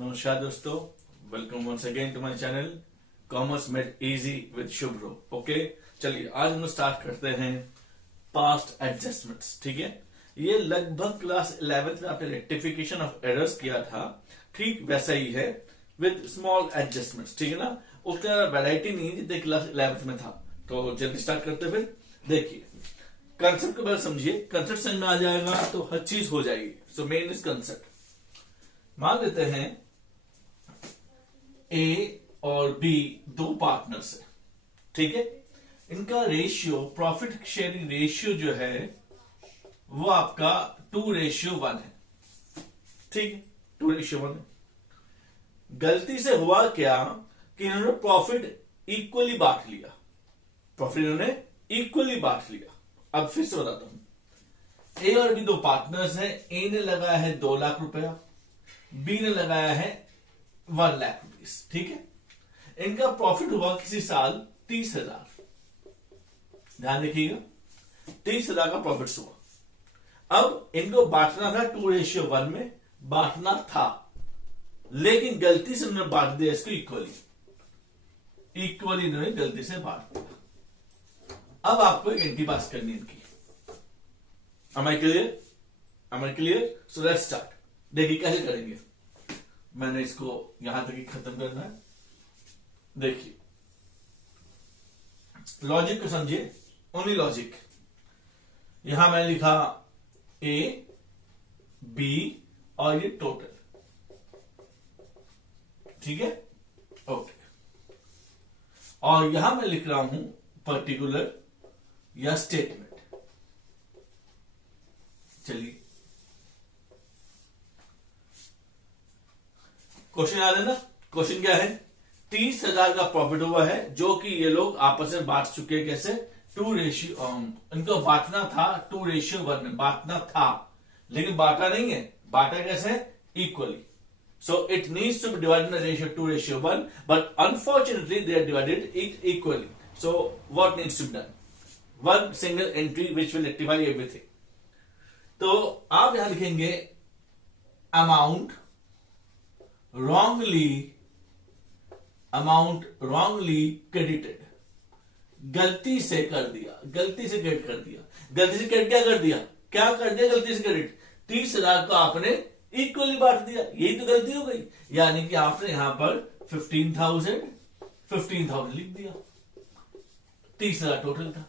नमस्कार दोस्तों, welcome once again to my channel commerce made easy with Shubhro. Okay, चलिए आज हम स्टार्ट करते हैं पास्ट एडजस्टमेंट्स। ठीक है, ये लगभग क्लास 11th में आपने रेक्टिफिकेशन ऑफ एरर्स किया था, ठीक वैसा ही है विद स्मॉल एडजस्टमेंट्स। ठीक है ना, उसका वैरायटी नहीं जितने क्लास 11th में था। तो जल्दी स्टार्ट करते हैं। फिर देखिए कंसेप्ट को पहले समझिए, कंसेप्ट समझ में आ जाएगा तो हर चीज हो जाएगी। So main is concept. मान लेते हैं ए और बी दो पार्टनर्स है, ठीक है। इनका रेशियो, प्रॉफिट शेयरिंग रेशियो जो है वो आपका 2:1 है। ठीक है, 2:1 है। गलती से हुआ क्या कि इन्होंने प्रॉफिट इक्वली बांट लिया। प्रॉफिट इन्होंने इक्वली बांट लिया। अब फिर से बताता हूं, ए और बी दो पार्टनर्स हैं। ए ने लगाया है 2 लाख रुपया, बी ने लगाया है 1 लाख रुपीस। ठीक है, इनका प्रॉफिट हुआ किसी साल 30,000। ध्यान रखिएगा, 30,000 का प्रॉफिट हुआ। अब इनको बांटना था 2:1 में बांटना था, लेकिन गलती से उन्होंने बांट दिया इसको इक्वली इन्होंने गलती से बांट दिया। अब आपको एक एंट्री पास करनी है इनकी। Am I clear? Am I clear? So let's start. देखिए कैसे करेंगे। मैंने इसको यहां तक ही खत्म करना है। देखिए लॉजिक को समझिए, ओनली लॉजिक। यहां मैंने लिखा ए बी और ये टोटल। ठीक है, ओके। और यहां मैं लिख रहा हूं पर्टिकुलर या स्टेटमेंट। चलिए क्वेश्चन याद है ना। क्वेश्चन क्या है, 30,000 का प्रॉफिट हुआ है जो कि ये लोग आपस में बांट चुके हैं। कैसे? 2:1। इनको बांटना था 2:1 में, बांटना था, लेकिन बांटा नहीं है। बांटा कैसे? Equally. So it needs to be divided in ratio 2:1, but unfortunately they are divided it equally. So what needs to be done? One single entry which will rectify everything. तो आप यहां लिखेंगे अमाउंट रॉन्गली क्रेडिटेड। गलती से कर दिया, गलती से क्रेडिट कर दिया। गलती से क्रेडिट क्या कर दिया? गलती से क्रेडिट 30,000 को आपने इक्वली बांट दिया। यही तो गलती हो गई। यानी कि आपने यहां पर 15,000 लिख दिया। 30,000 टोटल था।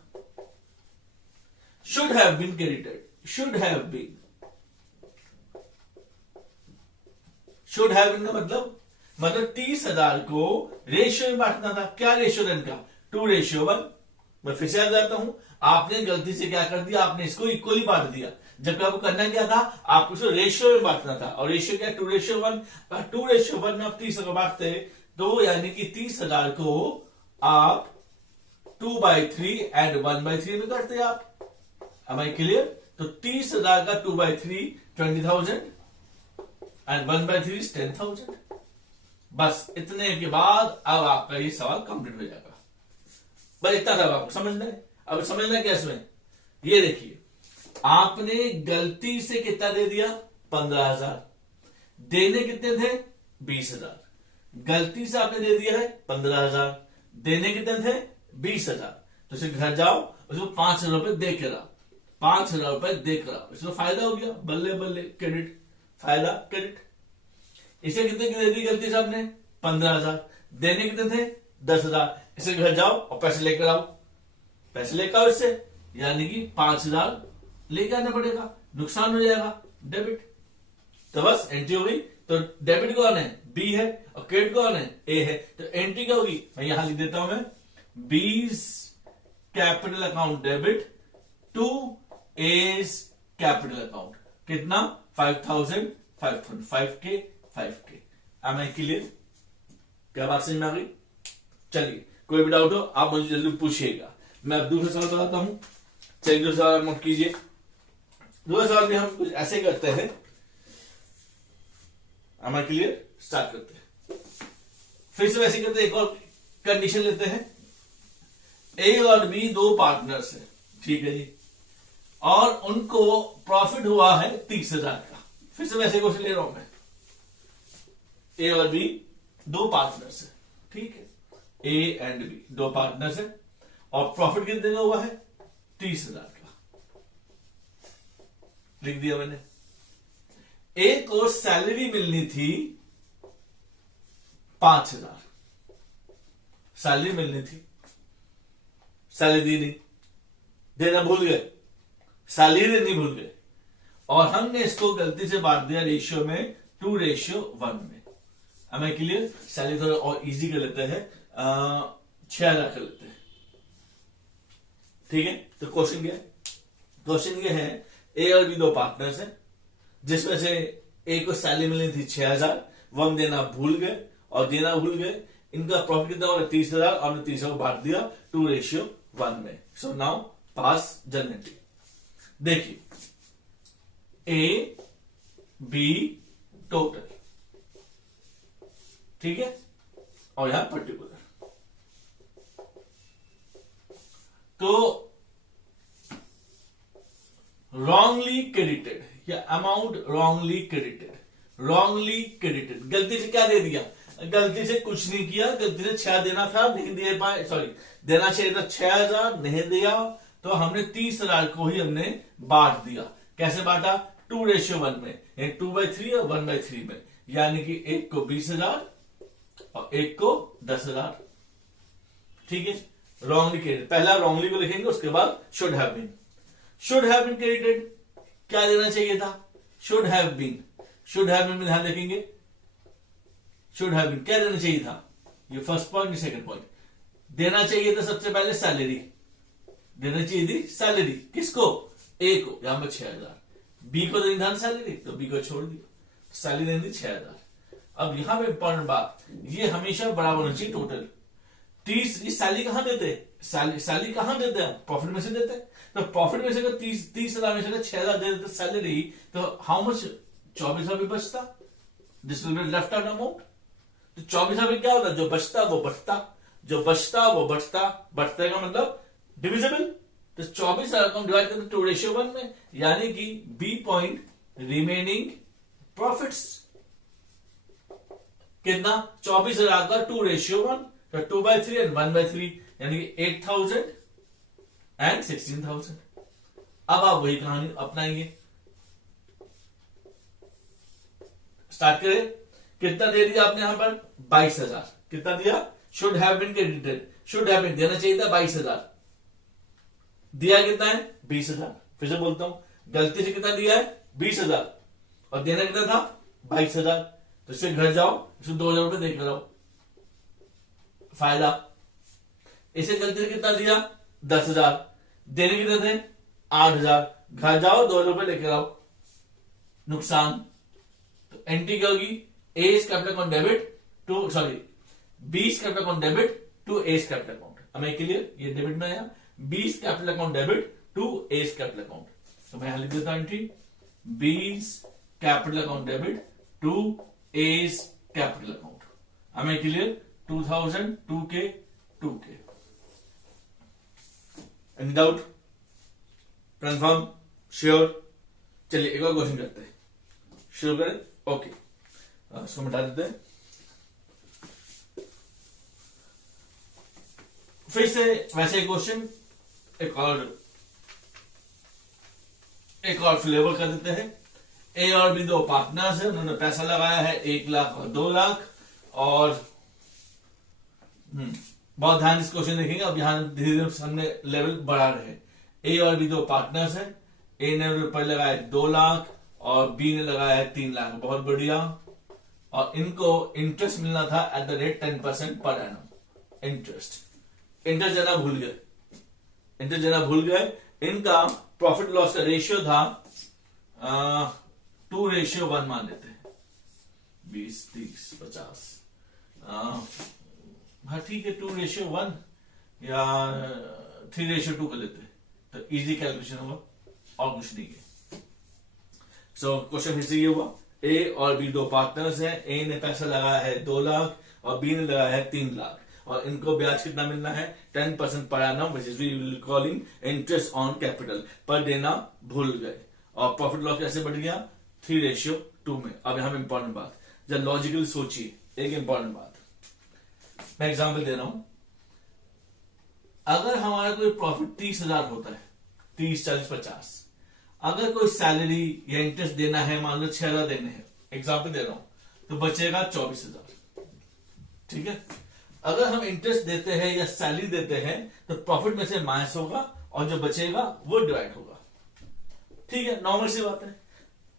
Should have been credited, should have been का मतलब 30,000 को रेशियो में बांटना था। क्या रेशियो था इनका? 2:1। मैं फिर से याद दिलाता हूं, आपने गलती से क्या कर दिया? आपने इसको इक्वली बांट दिया, जबकि आपको करना क्या था? आपको इसको रेशियो में बांटना था। और रेशियो क्या? 2:1। 2:1 में आप 30,000 को बांटते तो यानी कि 30,000 को आप 2/3 एंड 1/3 में करते आप। Am I clear? तो 30,000 का 2/3 20,000 एंड 1/3 is 10,000। बस इतने के बाद अब आपका ये सवाल कंप्लीट हो जाएगा। बस इतना था आपको समझना है। अब समझना क्या इसमें, ये देखिए, आपने गलती से कितना दे दिया? 15,000। देने कितने थे? 20,000। गलती से आपने दे दिया है 15,000, देने कितने थे? 20,000। तो इसे घर जाओ, उसको 5,000 रुपए दे के लाओ। 5,000 रुपए देकर आओ, इसमें फायदा हो गया। बल्ले बल्ले, क्रेडिट, फायदा क्रेडिट। इसे कितने की दे दी गलती से आपने? 15,000। देने कितने थे? 10,000। इसे घर जाओ और पैसे लेकर आओ। पैसे लेकर आओ इससे, यानी कि 5,000 लेके आना पड़ेगा, नुकसान हो जाएगा, डेबिट। तो बस एंट्री हो गई। तो डेबिट कौन है? बी है, और क्रेडिट कौन है? ए है। तो एंट्री क्या होगी? मैं यहां लिख देता हूं, मैं B's capital account debit to A's capital account. कितना? 5,500, 5K। Am I clear? क्या बात समझ में आ गई? चलिए, कोई भी डाउट हो आप मुझे जल्दी पूछिएगा। मैं अब दूसरा सवाल बताता हूं। चलिए दूसरा सवाल नोट कीजिए। दूसरा सवाल भी हम कुछ ऐसे करते हैं। Am I clear? स्टार्ट करते हैं। फिर से वैसे करते हैं, एक और कंडीशन लेते हैं। ए और बी दो पार्टनर्स है, ठीक है जी, और उनको प्रॉफिट हुआ है 30,000 का। फिर से वैसे क्वेश्चन ले रहा हूं मैं। ए और बी दो पार्टनर्स है, ठीक है, ए एंड बी दो पार्टनर्स है, और प्रॉफिट कितने का हुआ है 30,000 का, लिख दिया मैंने। ए को सैलरी मिलनी थी 5,000, सैलरी मिलनी थी, सैलरी दी नहीं, देना भूल गए, सैलरी देनी भूल गए, और हमने इसको गलती से बांट दिया रेशियो में 2:1 में। हमें क्लियर, सैलरी थोड़ा और इजी कर लेते हैं, 6,000 कर लेते हैं, ठीक है। तो क्वेश्चन क्या है, क्वेश्चन ये है ए और बी दो पार्टनर्स हैं, जिसमें से ए को सैलरी मिलनी थी 6,000, वो हम देना भूल गए और देना भूल गए, इनका प्रॉफिट कितना होगा 30,000, और हमने 30,000 को बांट दिया 2:1 में। सो नाउ पास जनरेटिंग। देखिए ए बी टोटल, ठीक है, और यहां पर्टिकुलर, तो रॉन्गली क्रेडिटेड या amount wrongly credited, wrongly credited, गलती से क्या दे दिया, गलती से कुछ नहीं किया, गलती से 6 देना था नहीं दे पाए, सॉरी देना चाहिए था 6,000 नहीं दिया, तो हमने 30,000 को ही हमने बांट दिया। कैसे बांटा 2:1 में, 2/3 और 1/3 में, यानी कि एक को 20,000 और एक को 10,000, ठीक है। रॉन्गली क्रेडिटेड, पहला रॉन्गली को लिखेंगे, उसके बाद should have been, should have been credited, क्या देना चाहिए था should have been, should have been में ध्यान देखेंगे, शुड हैव बीन क्या देना चाहिए था, ये फर्स्ट पॉइंट, सेकंड पॉइंट, देना चाहिए था सबसे पहले सैलरी, देना चाहिए थी सैलरी, किसको ए को, यहां पर 6,000, बी को देनी था सैलरी, तो बी को छोड़ दिया, सैलरी देनी थी 6,000। अब यहां पे इंपॉर्टेंट बात, ये हमेशा बराबर होना चाहिए टोटल। 30 सैलरी कहां देते, सैलरी कहां देते हैं, प्रॉफिट में से देते हैं, तो प्रॉफिट में से अगर 30,000 में से अगर 6,000 दे देते सैलरी, तो हाउ मच 24,000 बचता, this will be left out amount. तो 24,000 क्या होता, जो बचता वो बढ़ता, जो बचता वो बढ़ता, बढ़ते का मतलब डिविजिबल, तो 24,000 को डिवाइड करते 2:1 में, यानी कि बी पॉइंट रिमेनिंग प्रॉफिट्स कितना 24,000 का 2:1, तो 2/3 एंड 1/3, यानी कि 8,000 एंड 16,000। अब आप वही कहानी अपनाएंगे, स्टार्ट करें, कितना दे दिया आपने यहां पर 22,000, कितना दिया should have been credited, should have been देना चाहिए था 22,000, दिया कितना है 20,000, फिर से बोलता हूं गलती से कितना दिया है 20,000 और देना कितना था 22,000, तो इससे घर जाओ, इसको 2,000 रुपए देकर आओ, फायदा। इसे गलती से कितना दिया 10,000, देने कितने थे 8,000, घर जाओ 2,000 रुपए लेकर आओ, नुकसान। तो एंट्री क्या होगी, A is capital account debit to, sorry B is capital account debit to A is capital account, हमें क्लियर, ये डेबिट में आया, B is capital account debit to A is capital account, तो मैं यहां लिख देता हूं entry B is capital account debit to A is capital account, हमें clear 2,000 2K 2K। Any doubt, confirm, sure? चलिए एक और क्वेश्चन करते हैं, शुरू करें, ओके, इसको मिटा देते हैं। फिर से वैसे क्वेश्चन एक और फ्लेवर कर देते हैं। ए और बी दो पार्टनर्स है, उन्होंने पैसा लगाया है 1 लाख और 2 लाख, और बहुत ध्यान इस क्वेश्चन देखेंगे, अब यहां धीरे धीरे हमने लेवल बढ़ा रहे हैं। ए और बी दो पार्टनर्स है, ए ने रुपए लगाए 2 लाख और बी ने लगाया है 3 लाख, बहुत बढ़िया, और इनको इंटरेस्ट मिलना था at the rate 10% per annum, interest देना भूल गए, इंटरेस्ट देना भूल गए, इनका प्रॉफिट लॉस का रेशियो था 2:1 मान लेते हैं, 20 30 50, हाँ ठीक है 2:1 या 3:2 कर लेते हैं, तो इजी कैलकुलेशन होगा और कुछ नहीं है। सो क्वेश्चन फिर से ये हुआ, ए और बी दो पार्टनर्स हैं, ए ने पैसा लगाया है 2 लाख और बी ने लगाया है 3 लाख, और इनको ब्याज कितना मिलना है 10% per annum, which is we will calling interest on capital, पर देना भूल गए, और प्रॉफिट लॉस कैसे बढ़ गया 3:2 में। अब यहां पर इंपॉर्टेंट बात, जब लॉजिकली सोचिए, एक इंपॉर्टेंट बात मैं एग्जांपल दे रहा हूं। अगर हमारा कोई प्रॉफिट 30,000 होता है, 30, 40, 50, अगर कोई सैलरी या इंटरेस्ट देना है, मान लो 6,000 देने हैं, एग्जाम्पल दे रहा हूं, तो बचेगा 24,000। ठीक है, अगर हम इंटरेस्ट देते हैं या सैलरी देते हैं तो प्रॉफिट में से माइनस होगा और जो बचेगा वो डिवाइड होगा। ठीक है, नॉर्मल सी बात है।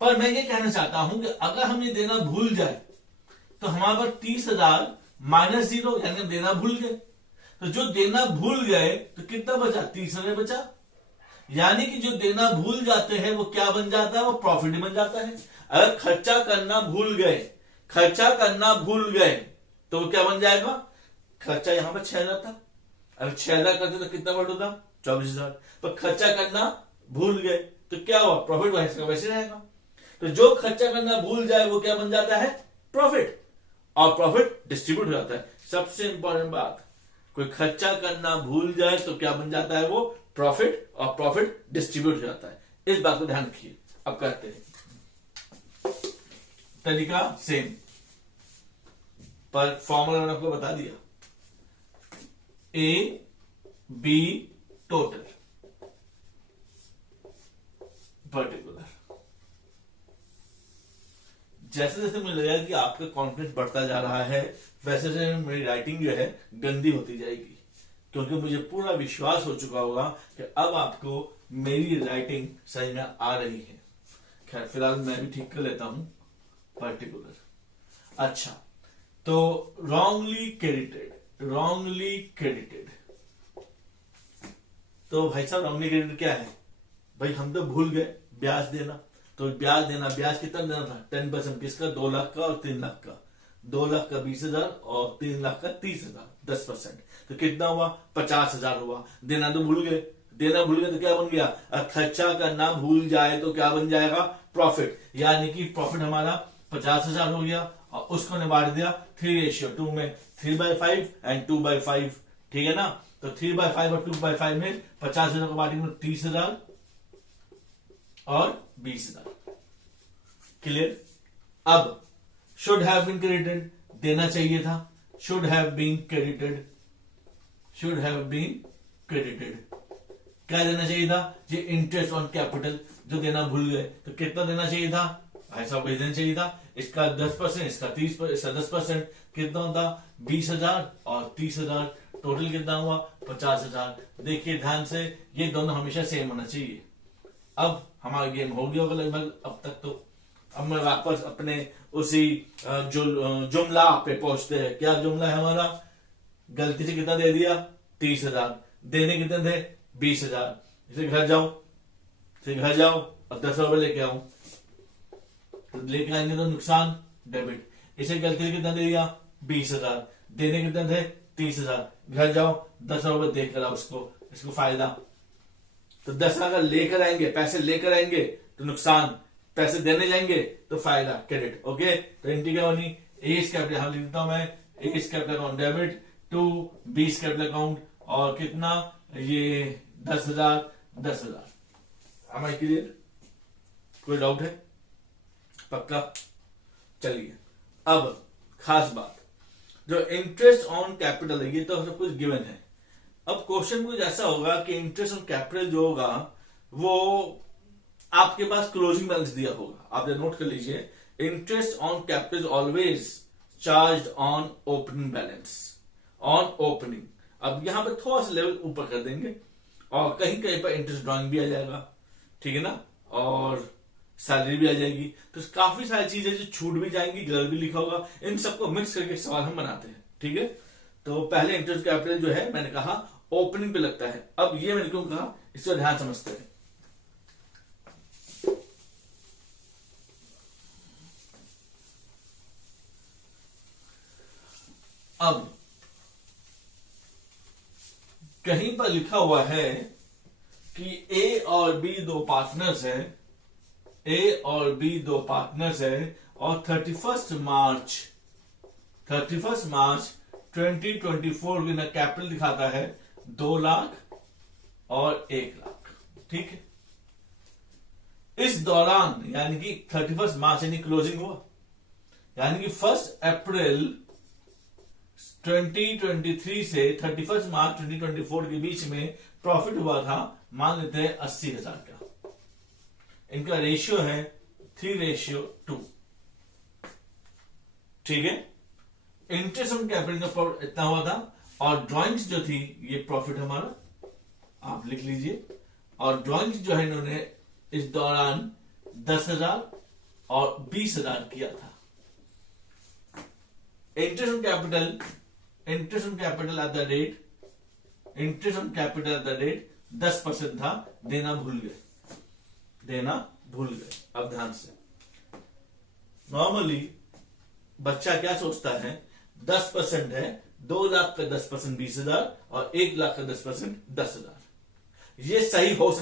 पर मैं ये कहना चाहता हूं कि अगर हम ये देना भूल जाए तो हमारे पास 30,000 माइनस 0, यानी हम देना भूल गए। तो जो देना भूल गए तो कितना बचा? 30,000 बचा। यानी कि जो देना भूल जाते हैं वो क्या बन जाता है? वो प्रॉफिट बन जाता है। अगर खर्चा करना भूल गए, खर्चा करना भूल गए तो वो क्या बन जाएगा? खर्चा यहां पर 6,000 था, अगर 6,000 करते तो कितना बढ़ होता? 24,000। पर खर्चा करना भूल गए तो क्या हुआ? प्रॉफिट वैसे रहेगा। तो जो खर्चा करना भूल जाए वो क्या बन जाता है? प्रॉफिट। और प्रॉफिट डिस्ट्रीब्यूट हो जाता है। सबसे इंपॉर्टेंट बात, कोई खर्चा करना भूल जाए तो क्या बन जाता है? वो प्रॉफिट, और प्रॉफिट डिस्ट्रीब्यूट हो जाता है। इस बात को ध्यान रखिए। अब करते हैं तरीका सेम, पर फॉर्मूला मैंने आपको बता दिया। A B total particular. जैसे जैसे मुझे लगा कि आपका कॉन्फिडेंस बढ़ता जा रहा है, वैसे वैसे मेरी राइटिंग जो है गंदी होती जाएगी, क्योंकि मुझे पूरा विश्वास हो चुका होगा कि अब आपको मेरी राइटिंग सही में आ रही है। खैर फिलहाल मैं भी ठीक कर लेता हूं। पर्टिकुलर, अच्छा, तो रॉन्गली क्रेडिटेड, रॉन्गली क्रेडिटेड। तो भाई साहब रॉन्गली क्रेडिटेड क्या है? भाई हम तो भूल गए ब्याज देना। तो ब्याज देना, ब्याज कितना देना था? 10%। किसका? 2 लाख का और 3 लाख का। 2 लाख का 20,000 और 3 लाख का 30,000, 10%। तो कितना हुआ? 50,000 हुआ। देना तो भूल गए, देना भूल गए तो क्या बन गया? खर्चा करना भूल जाए तो क्या बन जाएगा? प्रॉफिट। यानी कि प्रॉफिट हमारा 50,000 हो गया और उसको ने बांट दिया 3:2 में, 3/5 एंड 2/5। ठीक है ना? तो 3/5 और 2/5 में 50,000 को बांटेंगे 30,000 और 20,000। क्लियर? अब शुड हैव बीन क्रेडिटेड, देना चाहिए था। Should have been credited, should have been credited. क्या देना चाहिए था? ये इंटरेस्ट ऑन कैपिटल जो देना भूल गए, तो कितना देना चाहिए था? ऐसा देना चाहिए था। इसका 10%, इसका 30%, इसका 10%, कितना होता? 20,000 और 30,000। टोटल कितना हुआ? 50,000। देखिए ध्यान से, ये दोनों हमेशा सेम होना चाहिए। अब हमारा गेम हो गया होगा लगभग अब तक। तो अब मैं वापस अपने उसी जुमला पे पहुंचते हैं। क्या जुमला है हमारा? गलती से कितना दे दिया? 30,000। देने कितने थे? 20,000। इसे घर जाओ, इसे घर जाओ और 10 रुपए लेके आओ। तो लेके आएंगे तो नुकसान, डेबिट। इसे गलती से कितना दे दिया? 20,000। देने कितने थे? 30,000। घर जाओ 10 रुपए देकर आओ उसको, इसको फायदा। तो 10 अगर लेकर आएंगे, पैसे लेकर आएंगे तो नुकसान, पैसे देने जाएंगे तो फायदा, क्रेडिट। ओके, तो इनकी क्या बनी? ए इज कैपिटल, हम लिख देता हूं मैं, A is capital account debit to B is capital account, और कितना? ये 10,000, 10,000। am I clear? कोई डाउट है? पक्का? चलिए, अब खास बात, जो इंटरेस्ट ऑन कैपिटल है ये तो सब कुछ गिवन है। अब क्वेश्चन कुछ ऐसा होगा कि इंटरेस्ट ऑन कैपिटल जो होगा वो आपके पास क्लोजिंग बैलेंस दिया होगा, आप नोट कर लीजिए। Interest on capital always charge on opening balance, on opening. अब यहां पर थोड़ा सा लेवल ऊपर कर देंगे और कहीं कहीं पर इंटरेस्ट ड्रॉइंग भी आ जाएगा, ठीक है ना, और सैलरी भी आ जाएगी। तो काफी सारी चीजें जो छूट भी जाएंगी, गलत भी लिखा होगा, इन सबको मिक्स करके सवाल हम बनाते हैं। ठीक है, तो पहले इंटरेस्ट कैपिटल जो है मैंने कहा ओपनिंग पे लगता है। अब ये मैंने क्यों कहा, इसको ध्यान समझते हैं। अब कहीं पर लिखा हुआ है कि ए और बी दो पार्टनर्स हैं, ए और बी दो पार्टनर्स हैं, और 31 मार्च 2024 की कैपिटल दिखाता है 2 लाख और 1 लाख। ठीक है, इस दौरान यानी कि 31 मार्च यानी क्लोजिंग हुआ, यानी कि 1 अप्रैल 2023 से 31 मार्च 2024 के बीच में प्रॉफिट हुआ था, मान लेते हैं 80,000 का। इनका रेशियो है 3:2। ठीक है, इंटरेस्ट ऑन कैपिटल का प्रॉफिट इतना हुआ था, और ड्राइंग्स जो थी ये प्रॉफिट हमारा आप लिख लीजिए। और ड्राइंग्स जो है इन्होंने इस दौरान 10,000 और 20,000 किया था। Interest on capital at the rate 10% था, देना भूल गए। अब ध्यान से, नॉर्मली बच्चा क्या सोचता है, 10% है, 2 लाख का 10% 20,000 और 1 लाख का 10% 10,000। ये सही हो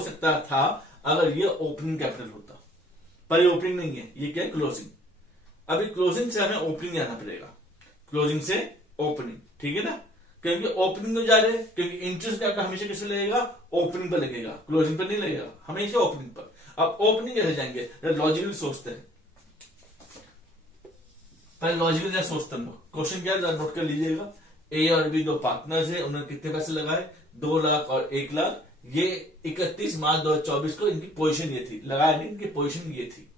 सकता था अगर ये ओपनिंग कैपिटल होता, पर ये ओपनिंग नहीं है, ये क्या है, क्लोजिंग। अभी क्लोजिंग से हमें ओपनिंग जाना पड़ेगा, क्लोजिंग से ओपनिंग, ठीक है ना, क्योंकि ओपनिंग में जा रहे हैं, क्योंकि इंटरेस्ट कैपिटल हमेशा किस पे लगेगा, ओपनिंग पर लगेगा, क्लोजिंग पर नहीं लगेगा, हमेशा ओपनिंग पर। अब ओपनिंग कैसे जाएंगे, लॉजिकली सोचते हैं, पहले लॉजिकली सोचते हैं। क्वेश्चन क्या है, नोट कर लीजिएगा। ए और बी 2 पार्टनर्स है, उन्होंने कितने पैसे लगाए, 2 लाख और 1 लाख। ये 31 मार्च 2024 को इनकी पोजीशन ये थी, लगाया नहीं, इनकी पोजीशन ये थी,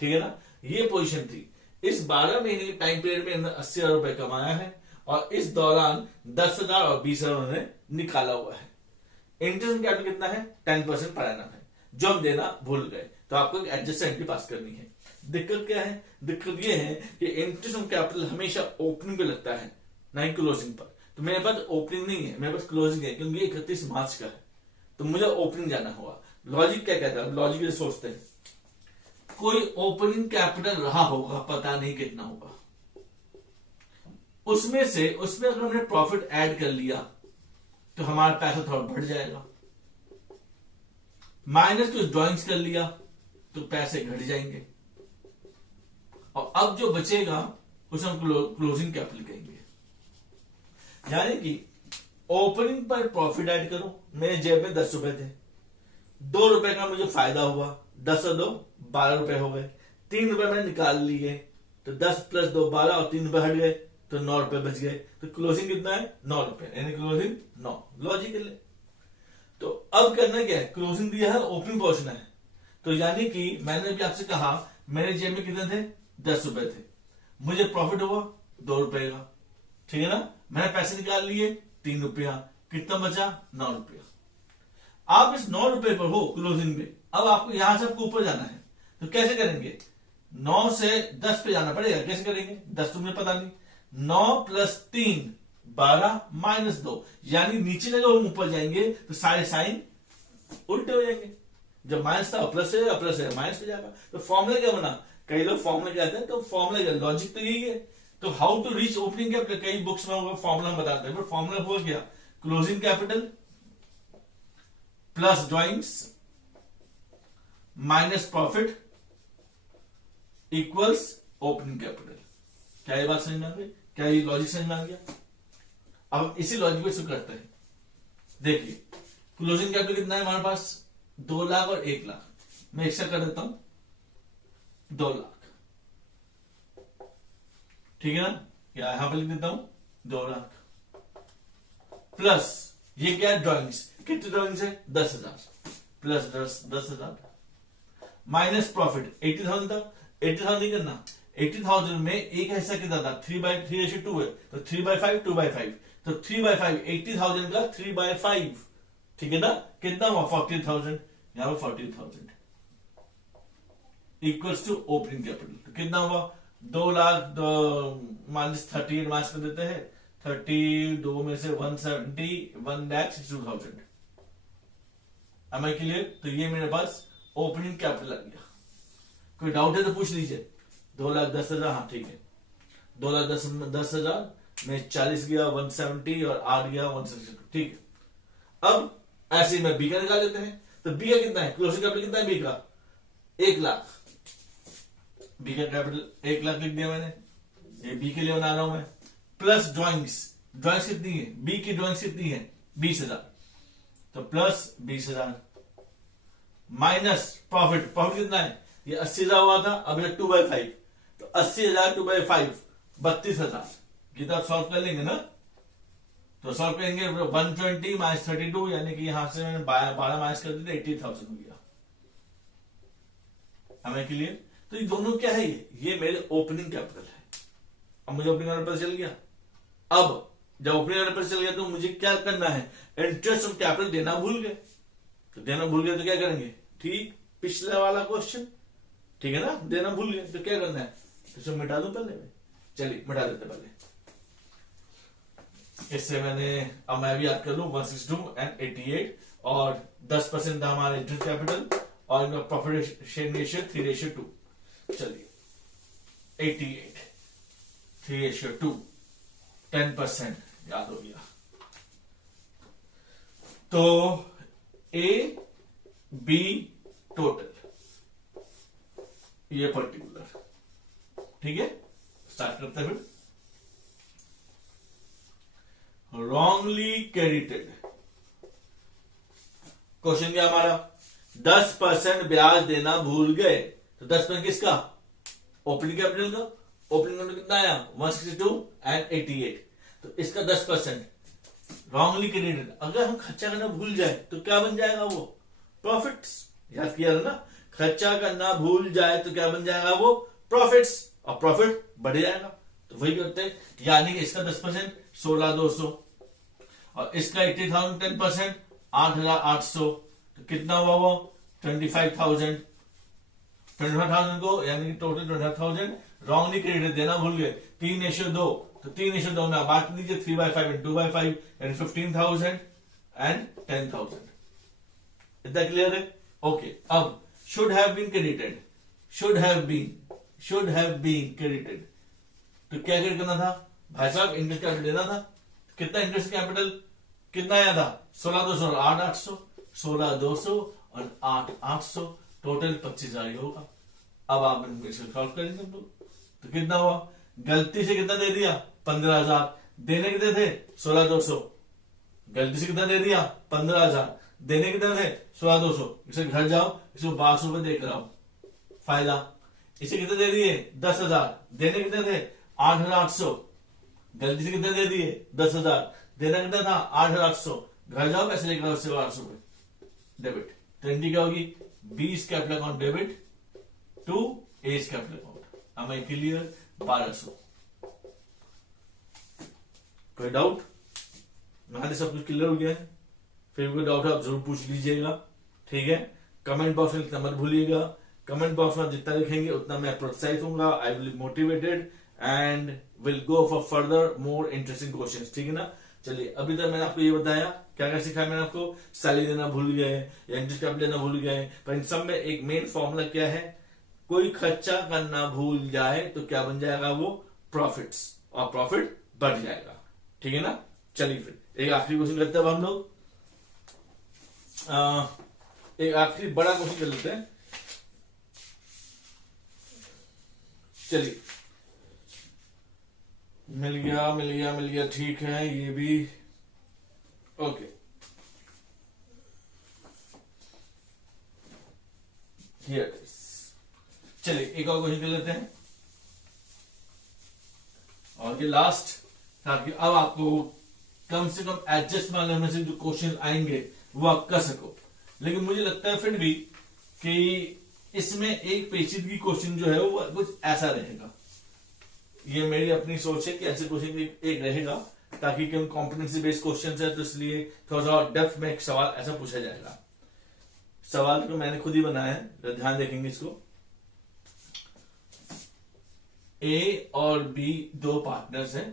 ठीक है ना, ये पोजीशन थी। इस 12 महीने के टाइम पीरियड में इन्होंने 80,000 रुपए कमाया है, और इस दौरान 10,000 और 20,000 उन्होंने निकाला हुआ है। इंटरेस्ट कैपिटल कितना है, 10% पर एनम है, जो हम देना भूल गए, तो आपको एडजस्ट एंट्री पास करनी है। दिक्कत क्या है, दिक्कत ये है कि इंटरेस्ट ऑन कैपिटल हमेशा ओपनिंग पे लगता है, ना कि क्लोजिंग पर। तो मेरे पास ओपनिंग नहीं है, मेरे पास क्लोजिंग है, क्योंकि 31 मार्च का है, तो मुझे ओपनिंग जाना हुआ। लॉजिक क्या कहता है, लॉजिक ये सोचते हैं कोई ओपनिंग कैपिटल रहा होगा, पता नहीं कितना होगा, उसमें अगर हमने प्रॉफिट ऐड कर लिया तो हमारा पैसा थोड़ा बढ़ जाएगा, माइनस कुछ ड्रॉइंग्स कर लिया तो पैसे घट जाएंगे, और अब जो बचेगा उसे हम क्लोजिंग कैपिटल कहेंगे। यानी कि ओपनिंग पर प्रॉफिट ऐड करो, मेरे जेब में 10 रुपए थे, 2 रुपए का मुझे फायदा हुआ, 10 और 2 12 रुपए हो गए, 3 रुपए मैंने निकाल लिए, तो 10 + 2 12 और 3 रुपए हट गए, तो 9 रुपए बच गए। तो क्लोजिंग कितना है, 9 रुपए, यानी क्लोजिंग 9, लॉजिकल। तो अब करना क्या है, क्लोजिंग दिया है, ओपनिंग पोर्शन है, तो यानी कि मैंने भी आपसे कहा मेरे जेब में कितने थे, 10 रुपए थे, मुझे प्रॉफिट हुआ 2 रुपए का, ठीक है ना, मैंने पैसे निकाल लिए 3 रुपया, कितना बचा, 9 रुपया। आप इस 9 रुपए पर हो क्लोजिंग में, अब आपको यहां से आपको ऊपर जाना है, तो कैसे करेंगे, 9 से 10 पे जाना पड़ेगा, कैसे करेंगे, 10 तुम्हें पता नहीं, 9 + 3 12 - 2, यानी नीचे का जब हम ऊपर जाएंगे तो सारे साइन उल्टे हो जाएंगे, जब माइनस था प्लस है, प्लस है माइनस हो जाएगा। तो फॉर्मूला क्या बना, कई लोग फॉर्मूला कहते हैं, तो फॉर्मूला क्या, लॉजिक तो यही है। तो how to reach opening capital, कई बुक्स में फॉर्मूला हम बताते हैं, बट फॉर्मूला हो गया closing capital plus drawings minus profit equals opening capital. क्या ये बात समझ में आ गई, क्या ये लॉजिक समझ में आ गया। अब इसी लॉजिक पे शुरू करते हैं। देखिए क्लोजिंग कैपिटल कितना है हमारे पास, 2 लाख और 1 लाख, मैं एक्स्ट्रा कर देता हूं 2 लाख, ठीक है ना, या यहां पर लिख देता हूं 2 लाख, प्लस ये क्या है, ड्रॉइंग्स, कितनी ड्रॉइंग्स है, 10,000 प्लस 10,000 माइनस प्रॉफिट 80,000 था, 80,000 नहीं करना, 80,000 में एक हिस्सा कितना था, 3/3:2 है, तो 3/5 2/5, तो 3/5 80,000 का 3/5, ठीक है ना, कितना हुआ 40,000, यहां पर 40,000 इक्वल्स टू ओपनिंग कैपिटल। तो कितना हुआ 2 लाख माइनस 38 माइनस कर देते हैं, 32 में से 170 1,62,000। Am I clear? तो ये मेरे पास ओपनिंग कैपिटल आ गया। कोई डाउट है तो पूछ लीजिए। 2,10,000, हाँ ठीक है, 2,10,000 में 40 गया 170 और 8 गया 160, ठीक है। अब ऐसे में बी का निकाल लेते हैं, तो बी का कितना है, क्लोजिंग कैपिटल कितना है बी का, 1 लाख, बी का कैपिटल 1 लाख लिख दिया मैंने, ये बी के लिए बना रहा हूं मैं, प्लस ड्रॉइंग्स कितनी है, बी की ड्रॉइंग्स कितनी है 20,000, तो प्लस 20,000 माइनस प्रॉफिट कितना है ये 80,000 हुआ था, अब ये 2/5, तो 80,000 2/5 32,000। ये तो आप सॉल्व कर लेंगे ना, तो सॉल्व करेंगे 120 माइनस 32, यानी कि यहां से मैंने 12 माइनस कर दिया, 80,000 हो गया। हमें क्लियर? तो ये दोनों क्या है, ये मेरे ओपनिंग कैपिटल है। अब मुझे ओपनिंग कैपिटल पता चल गया। अब जब ओपनिंग कैपिटल पता चल गया तो मुझे क्या करना है, इंटरेस्ट ऑन कैपिटल देना भूल गए, तो देना भूल गए तो क्या करेंगे, ठीक पिछला वाला क्वेश्चन, ठीक है ना, देना भूल गए तो क्या करना है, तो इसको मिटा दो पहले में। चलिए मिटा देते पहले, इससे मैंने, अब मैं भी याद कर लूं 162 एंड 88, और 10% था हमारा इंटरेस्ट कैपिटल, और इनका प्रॉफिट शेयर रेशियो 3:2। चलिए 88 3:2, 10% याद हो गया। तो ए बी टोटल, ये पर्टिकुलर, ठीक है। स्टार्ट करते हैं फिर। रॉन्गली क्रेडिटेड, क्वेश्चन क्या हमारा, 10% ब्याज देना भूल गए, तो 10% किसका, ओपनिंग कैपिटल का। ओपनिंग कैपिटल कितना आया, 162 एंड 88, तो इसका 10% रॉन्गली क्रेडिटेड। अगर हम खर्चा करना भूल जाए तो क्या बन जाएगा, वो प्रॉफिट्स। याद किया ना, खर्चा करना भूल जाए तो क्या बन जाएगा, वो प्रॉफिट्स, और प्रॉफिट बढ़ जाएगा। तो वही करते हैं, यानी कि इसका 10% 16,200, और इसका 80,000 10% 8,800, तो कितना हुआ वो 25,000। 25,000 को यानी कि टोटल 25,000 रॉन्गली क्रेडिट देना भूल गए, 3:2, तो 3:2 में बांट दीजिए 3/5 एंड 2/5, यानी 15,000 एंड 10,000। इतना क्लियर है? ओके। अब should have been credited, should have been credited, तो क्या क्रेडिट करना था भाई साहब, इंटरेस्ट कैपिटल देना था। कितना इंटरेस्ट कैपिटल कितना आया था, 16,200 और 8,800, 16,200 और 8,800, टोटल 25,000 होगा। अब आप इसको सॉल्व करेंगे तो कितना हुआ, गलती से कितना दे दिया, 15,000, देने कितने थे 16,200, गलती से कितना दे दिया 15,000, देने कितने थे 16,200। इसे घर जाओ, इसको 1200 रुपए देकर आओ, फायदा। इसे कितने दे दिए 10,000, देने कितने थे 8,800, गलती से कितने दे दिए 10,000, देना कितना था 8,800, घर जाओ पैसे लेकर आओ, 800 रुपए डेबिट। तो एंट्री क्या होगी, B capital account debit to A capital account. हमें क्लियर 1200। कोई डाउट? यहाँ सब कुछ क्लियर हो गया है। फिर कोई डाउट आप जरूर पूछ लीजिएगा, ठीक है। कमेंट बॉक्स में लिखना मत भूलिएगा, कमेंट बॉक्स में जितना लिखेंगे उतना मैं प्रोत्साहित होऊंगा, I will be motivated and will go for further more interesting questions, ठीक है ना। चलिए अभी तक मैंने आपको ये बताया, क्या क्या सिखाया मैंने आपको, सैलरी देना भूल गए या इंटरेस्ट कैपिटल देना भूल गए, पर इन सब में एक मेन फॉर्मूला क्या है, कोई खर्चा करना भूल जाए तो क्या बन जाएगा, वो प्रॉफिट्स, और प्रॉफिट बढ़ जाएगा, ठीक है ना। चलिए फिर एक आखिरी क्वेश्चन करते हैं हम लोग, एक आखिरी बड़ा क्वेश्चन कर लेते हैं। चलिए मिल गया, ठीक है, ये भी ओके। चलिए एक और क्वेश्चन कर लेते हैं, और ये लास्ट, ताकि अब आपको कम से कम एडजस्ट वाले में से जो क्वेश्चन आएंगे वो आप कर सको। लेकिन मुझे लगता है फिर भी कि इसमें एक पेचीदगी क्वेश्चन जो है वो कुछ ऐसा रहेगा, ये मेरी अपनी सोच है कि ऐसे क्वेश्चन एक रहेगा, ताकि क्यों कॉम्पिटेंसी बेस्ड क्वेश्चन है तो इसलिए थोड़ा सा डेप्थ में एक सवाल ऐसा पूछा जाएगा। सवाल को मैंने खुद ही बनाया है, तो ध्यान देखेंगे इसको। ए और बी दो पार्टनर्स हैं,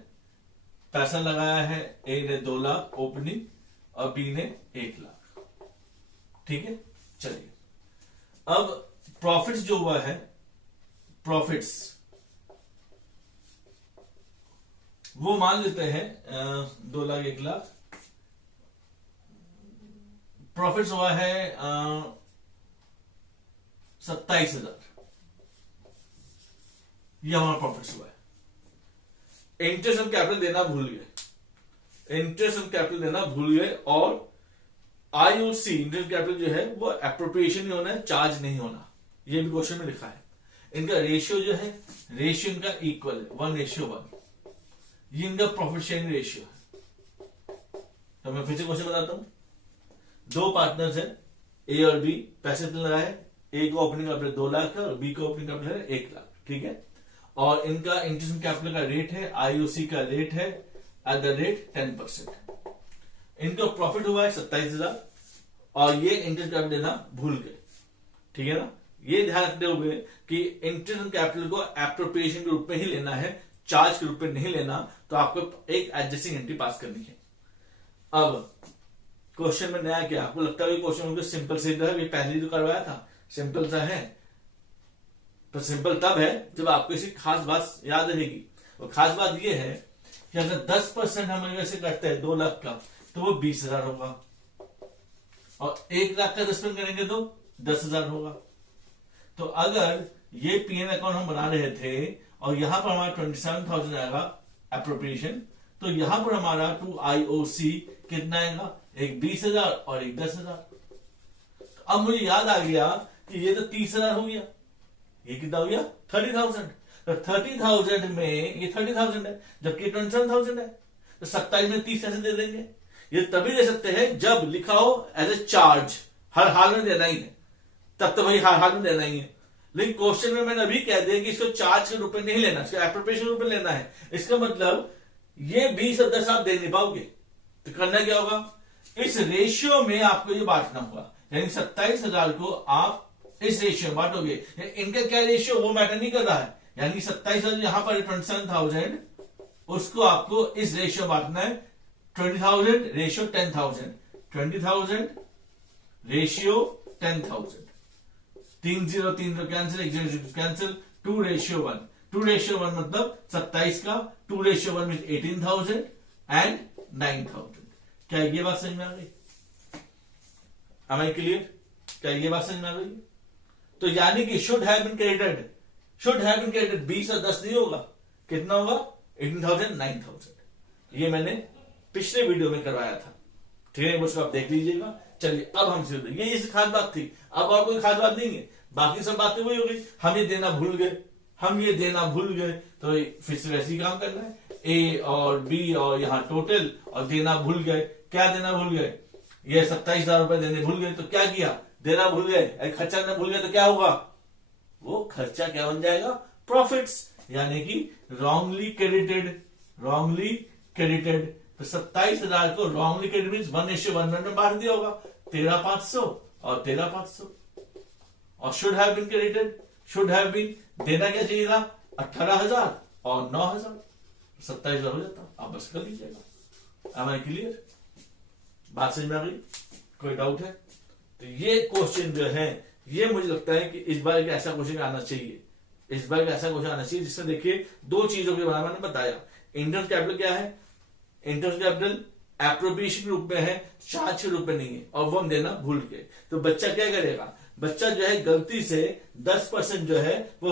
पैसा लगाया है, ए ने 2 लाख ओपनिंग और बी ने 1 लाख, ठीक है। चलिए अब प्रॉफिट्स जो हुआ है, प्रॉफिट्स वो मान लेते हैं 2 लाख 1 लाख, प्रॉफिट्स हुआ है 27,000, ये हमारा प्रॉफिट्स हुआ है। इंटरेस्ट ऑन कैपिटल देना भूल गए, इंटरेस्ट ऑन कैपिटल देना भूल गए, और आईओसी इंटरेस्ट कैपिटल जो है वो एप्रोप्रिएशन नहीं होना है, चार्ज नहीं होना, ये भी क्वेश्चन में लिखा है। इनका रेशियो जो है, रेशियो इनका इक्वल है 1:1। ये इनका प्रॉफिट शेयरिंग रेशियो है। तो मैं फिर से क्वेश्चन बताता हूं। दो पार्टनर्स हैं, ए और बी, पैसे लगाए। ए को ओपनिंग कैपिटल 2 लाख है और बी को ओपनिंग कैपिटल है 1 लाख, ठीक है। और इनका इंटरेस्ट कैपिटल का रेट है, आईओसी का रेट है एट द रेट 10%। इनका प्रॉफिट हुआ है 27,000 और ये इंटरेस्ट कैपिटल देना भूल गए, ठीक है ना। ये ध्यान रखते हुए कि इंटरेस्ट कैपिटल को एप्रोप्रिएशन के रूप में ही लेना है, चार्ज के रूप में नहीं लेना। तो आपको एक एडजस्टिंग एंट्री पास करनी है। अब क्वेश्चन में नया क्या, आपको लगता है क्वेश्चन सिंपल से है, पहले जो करवाया था सिंपल सा है, पर सिंपल तब है जब आपको इसी खास बात याद रहेगी। और खास बात यह है कि अगर 10% हम वैसे करते हैं 2 लाख का, तो वो 20,000 होगा, और 1 लाख का 10% करेंगे तो 10,000 होगा। तो अगर ये पीएन अकाउंट हम बना रहे थे और यहां पर हमारा 27,000 आएगा एप्रोप्रिएशन, तो यहां पर हमारा 2IOC कितना आएगा, एक 20,000 और एक 10,000। अब मुझे याद आ गया कि ये तो 30,000 हो गया, ये कितना हो गया 30,000। तो 30,000 में ये 30,000 है, जबकि 27,000 है। तो 27 में 30 कैसे दे देंगे? ये तभी दे सकते हैं जब लिखा हो एज ए चार्ज, हर हाल में देना ही है, तब तो भाई हर हाल में देना ही है। लेकिन क्वेश्चन में मैंने अभी कह दिया कि इसको चार्ज के रूप में नहीं लेना, इसको एप्रोप्रिएशन के रूप में लेना है। इसका मतलब ये 20 और 10 आप दे नहीं पाओगे, तो करना क्या होगा, इस रेशियो में आपको ये बांटना होगा। यानी 27,000 को आप इस रेशियो में बांटोगे। इनका क्या रेशियो वो मैटर नहीं कर रहा है, यानी 27,000 यहां पर 27,000, उसको आपको इस रेशियो बांटना है 20,000 रेशियो 10,000, 20,000 रेशियो 10,000। 3 0 cancel, 1 0 cancel, 2:1। 2:1 मतलब 27 का 2:1 मीन 18,000 एंड 9,000। क्या ये बात समझ में आ गई? Am I clear? क्या ये बात समझ में आ गई? तो यानी कि should have been credited, should have been credited 20 और 10 नहीं होगा, कितना होगा 18,000 9,000। ये मैंने पिछले वीडियो में करवाया था, ठीक है, उसको आप देख लीजिएगा। चलिए अब हम सीधे, ये इस खास बात थी, अब और कोई खास बात नहीं है, बाकी सब बातें वही हो गई। हम ये देना भूल गए, हम ये देना भूल गए, तो फिर से वैसे ही काम करना है। ए और बी और यहां टोटल, और देना भूल गए। क्या देना भूल गए? ये 27,000 रुपए देने भूल गए, तो क्या किया, देना भूल गए, खर्चा करना भूल गए, तो क्या होगा, वो खर्चा क्या बन जाएगा, प्रॉफिट्स, यानी कि रॉन्गली क्रेडिटेड, रॉन्गली क्रेडिटेड। तो 27,000 को रॉन्गली क्रेडिट मीन्स 1:1 में बांट दिया होगा, 13,500 और 13,500। और should have been credited, should have been देना क्या चाहिए था, 18,000 और 9,000, 27,000 हो जाता। आप बस कर लीजिएगा। Am I clear? बात समझ में आ गई? कोई डाउट है? तो ये क्वेश्चन जो है, ये मुझे लगता है कि इस बार एक ऐसा क्वेश्चन आना चाहिए, इस बार एक ऐसा क्वेश्चन आना चाहिए जिसमें देखिए दो चीजों के बारे में मैंने बताया। इंटरेस्ट कैपिटल क्या है, इंटरेस्ट कैपिटल एप्रोप्रिएशन के रूप में है, चार्ज के रूप में नहीं है, और वो हम देना भूल गए। तो बच्चा क्या करेगा, बच्चा जो है गलती से 10% जो है वो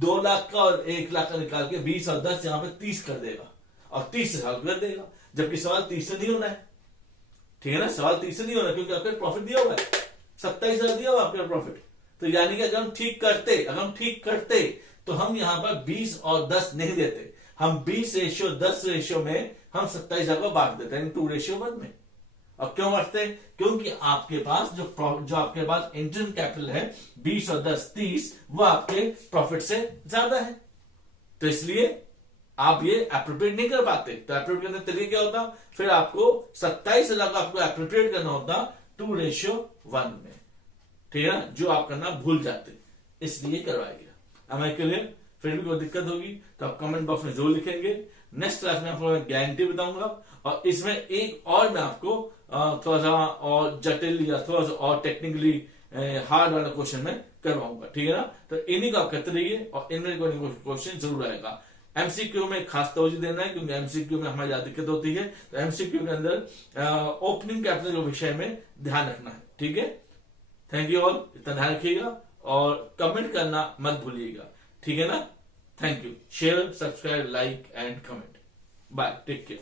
2 लाख का और 1 लाख का निकाल के 20 और 10 यहां पे 30 कर देगा, और 30 से सॉल्व कर देगा, जबकि सवाल 30 से नहीं होना है, ठीक है ना। सवाल 30 से नहीं होना, क्योंकि आपका प्रॉफिट दिया हुआ है, 27,000 दिया हुआ आपका प्रॉफिट। तो यानी कि अगर हम ठीक करते तो हम यहां पर 20 और 10 नहीं देते, हम 20:10 रेशियो में हम 27,000 को बांट देते हैं 2:1 में। अब क्यों बांटते हैं, क्योंकि आपके पास जो आपके पास इंटरेस्ट कैपिटल है 20 और 10 30, वो आपके प्रॉफिट से ज्यादा है, तो इसलिए आप ये एप्रोप्रिएट नहीं कर पाते। तो एप्रोप्रिएट करने का तरीका क्या होता, फिर आपको 27,000 को आपको एप्रोप्रिएट करना होता 2:1 में, ठीक है ना, जो आप करना भूल जाते, इसलिए करवाया गया। Am I clear? फिर भी कोई दिक्कत होगी तो आप कमेंट बॉक्स में जरूर लिखेंगे। नेक्स्ट क्लास में आपको गारंटी बताऊंगा, और इसमें एक और मैं आपको थोड़ा सा और जटिल या थोड़ा सा और टेक्निकली हार्ड वाला क्वेश्चन में करवाऊंगा, ठीक है ना। तो इन्हीं को आप करते रहिए, और इनमें कोई क्वेश्चन जरूर आएगा। एमसीक्यू में खास तवज्जो देना है, क्योंकि एमसीक्यू में हमारी ज्यादा दिक्कत होती है। तो एमसीक्यू के अंदर ओपनिंग कैपिटल के विषय में ध्यान रखना है, ठीक है। थैंक यू ऑल, इतना ध्यान रखिएगा और कमेंट करना मत भूलिएगा, ठीक है ना। Thank you. Share, subscribe, like and comment. Bye, take care.